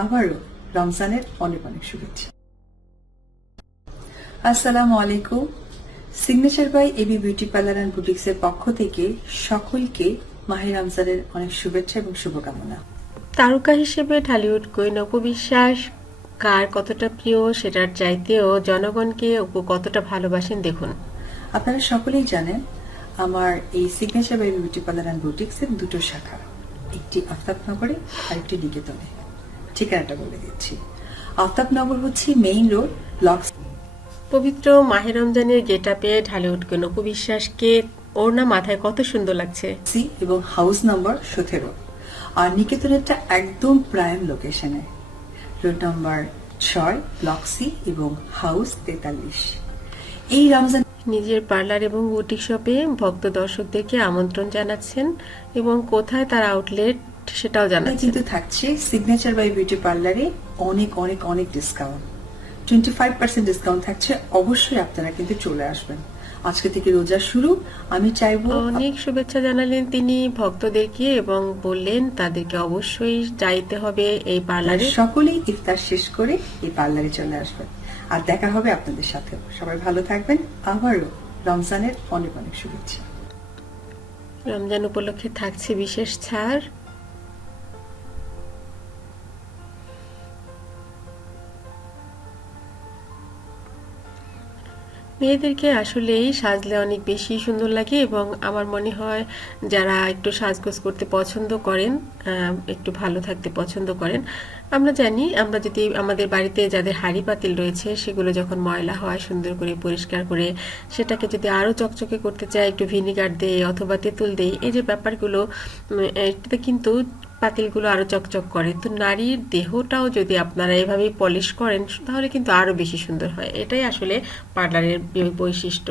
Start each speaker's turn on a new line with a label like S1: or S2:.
S1: আবারও রমজানের অনেক অনেক শুভেচ্ছা। আসসালামু আলাইকুম। Signature by A B beauty parlour and বুটিক্সের পক্ষ থেকে সকলকে মাহির রমজানের অনেক শুভেচ্ছা এবং শুভকামনা।
S2: তারকা হিসেবে ঢালিউড কুইন অপু বিশ্বাস কার কতটা প্রিয় সেটার চাইতেও জনগণকে অপু কতটা ভালোবাসেন দেখুন।
S1: আপনারা সকলেই জানেন আমার এই signature by beauty parlour and বুটিক্সের দুটো শাখা একটি আফতাবনগরে আর একটি নিকেতনে ঠিকানাটা বলে দিচ্ছি। আফতাবনগর হচ্ছে মেইন রোড ব্লক
S2: পবিত্র মাহের রমজানের গেট আপে ঢালে কুইন অপু বিশ্বাসকে ওর না মাথায় কত সুন্দর লাগছে।
S1: সি এবং হাউস নাম্বার সতেরো। আর নিকেতনেরটা একদম প্রাইম লোকেশনে রোড নাম্বার ছয় ব্লক সি এবং হাউস তেতাল্লিশ। এই রমজান
S2: নিজের পার্লার এবং বুটিক শপে ভক্ত দর্শকদেরকে আমন্ত্রণ জানাচ্ছেন এবং কোথায় তার আউটলেট সেটাও জানাচ্ছেন।
S1: কিন্তু থাকছে সিগনেচার বাই বিউটি পার্লারে অনেক অনেক অনেক discount twenty five percent discount থাকছে অবশ্যই আপনারা কিন্তু চলে আসবেন। আজকে থেকে রোজা শুরু আমি চাইব
S2: অনেক শুভেচ্ছা জানালেন তিনি ভক্তদেরকে এবং বললেন তাদেরকে অবশ্যই যাইতে হবে এই পার্লারে
S1: সকলেই ইফতার শেষ করে এই পার্লারে চলে আসবেন। আর দেখা হবে আপনাদের সাথে। সবাই ভালো থাকবেন। আবারও রমজানের অনেক অনেক শুভেচ্ছা।
S2: রমজান উপলক্ষে থাকছে বিশেষ ছাড়। মেয়েদেরকে আসলেই সাজলে অনেক বেশি সুন্দর লাগে এবং আমার মনে হয় যারা একটু সাজগোজ করতে পছন্দ করেন একটু ভালো থাকতে পছন্দ করেন, আমরা জানি আমরা যদি আমাদের বাড়িতে যাদের হাঁড়ি পাতিল রয়েছে সেগুলো যখন ময়লা হয় সুন্দর করে পরিষ্কার করে সেটাকে যদি আরও চকচকে করতে চাই, একটু ভিনিগার দেয় অথবা তেঁতুল দেই, এই যে ব্যাপারগুলো এটাতে কিন্তু পাতিলগুলো আরও চকচক করে। তো নারীর দেহটাও যদি আপনারা এভাবে পলিশ করেন, তাহলে কিন্তু আরও বেশি সুন্দর হয়। এটাই আসলে পার্লারের বৈশিষ্ট্য।